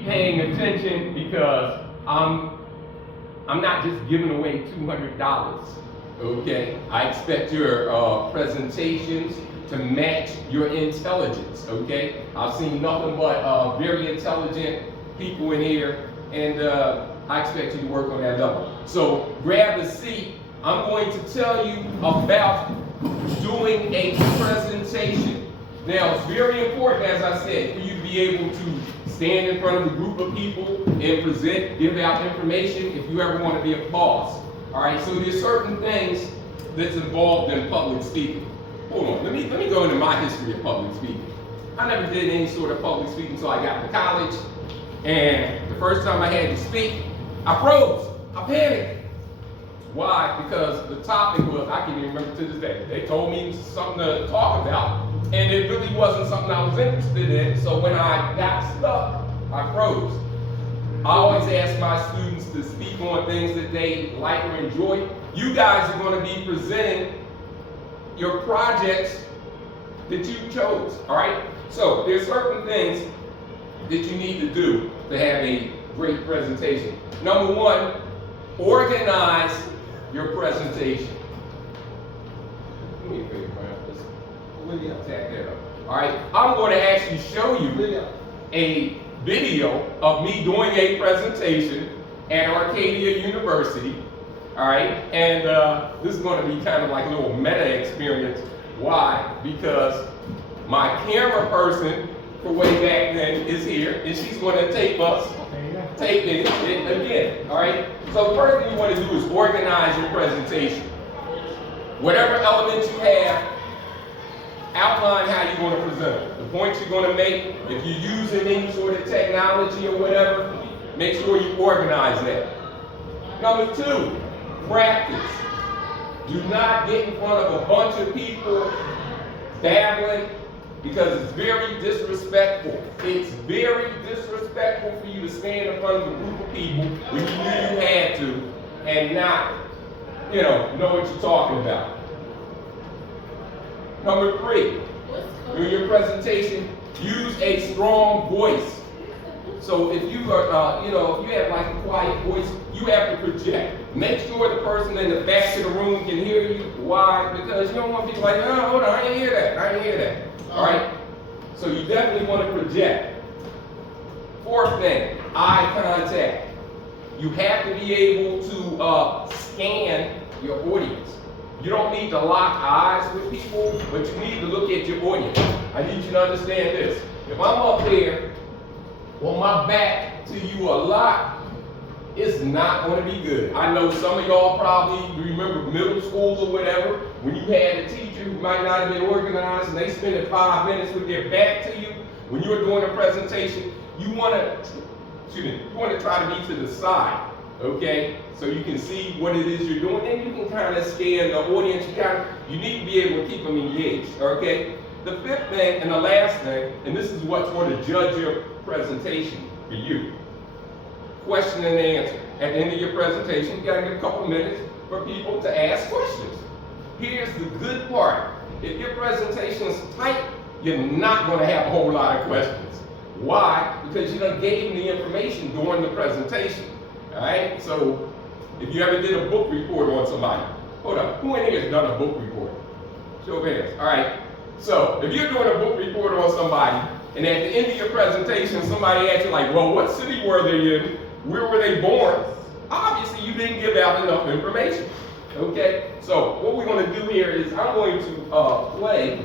be paying attention because I'm not just giving away $200. Okay, I expect your presentations to match your intelligence. Okay, I've seen nothing but very intelligent people in here, and I expect you to work on that level. So grab a seat. I'm going to tell you about doing a presentation. Now, it's very important, as I said, for you to be able to stand in front of a group of people and present, give out information if you ever want to be a boss. All right, so there's certain things that's involved in public speaking. Hold on, let me go into my history of public speaking. I never did any sort of public speaking until I got to college, and the first time I had to speak, I froze, I panicked. Why? Because the topic was, I can even remember to this day, they told me something to talk about, and it really wasn't something I was interested in, so when I got stuck, I froze. I always ask my students to speak on things that they like or enjoy. You guys are going to be presenting your projects that you chose, all right? So there's certain things that you need to do to have a great presentation. Number one, organize your presentation. Do me a favor, William, tap that up. All right, I'm going to actually show you a video of me doing a presentation at Arcadia University. All right, and this is going to be kind of like a little meta experience. Why? Because my camera person for way back then is here, and she's going to tape it again. All right. So the first thing you want to do is organize your presentation. Whatever elements you have, outline how you're going to present it. The points you're going to make, if you're using any sort of technology or whatever, make sure you organize that. Number two, practice. Do not get in front of a bunch of people babbling, because it's very disrespectful. It's very disrespectful for you to stand in front of a group of people when you knew you had to and not, know what you're talking about. Number three, during your presentation, use a strong voice. So if you are, if you have like a quiet voice, you have to project. Make sure the person in the back of the room can hear you. Why? Because you don't want people like, oh, hold on, I didn't hear that. All right? So you definitely want to project. Fourth thing, eye contact. You have to be able to scan your audience. You don't need to lock eyes with people, but you need to look at your audience. I need you to understand this. If I'm up there on my back to you a lot, it's not going to be good. I know some of y'all probably remember middle school or whatever, when you had a teacher who might not have been organized and they spent 5 minutes with their back to you. When you're doing a presentation, you want to try to be to the side, okay? So you can see what it is you're doing, and you can kind of scan the audience. You need to be able to keep them engaged, okay? The fifth thing and the last thing, and this is what's going to judge your presentation for you. Question and answer. At the end of your presentation, you gotta get a couple minutes for people to ask questions. Here's the good part. If your presentation is tight, you're not gonna have a whole lot of questions. Why? Because you done gave them the information during the presentation. All right? So if you ever did a book report on somebody, hold up, who in here has done a book report? Show of hands. All right. So if you're doing a book report on somebody, and at the end of your presentation, somebody asks you like, well, what city were they in? Where were they born? Obviously, you didn't give out enough information. Okay? So what we're going to do here is I'm going to play